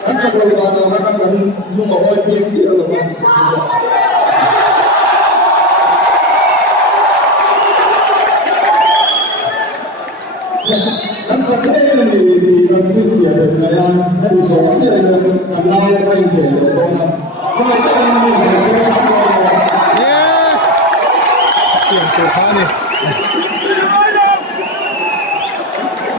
Kan kalau bahasa makan kan lu mau ini cil loh bang. Kan sebenarnya di konflik ya dan kayak di soal aja yang kenal main dia ya orang. Mereka kan ini. Yes. Yang Tuhan nih.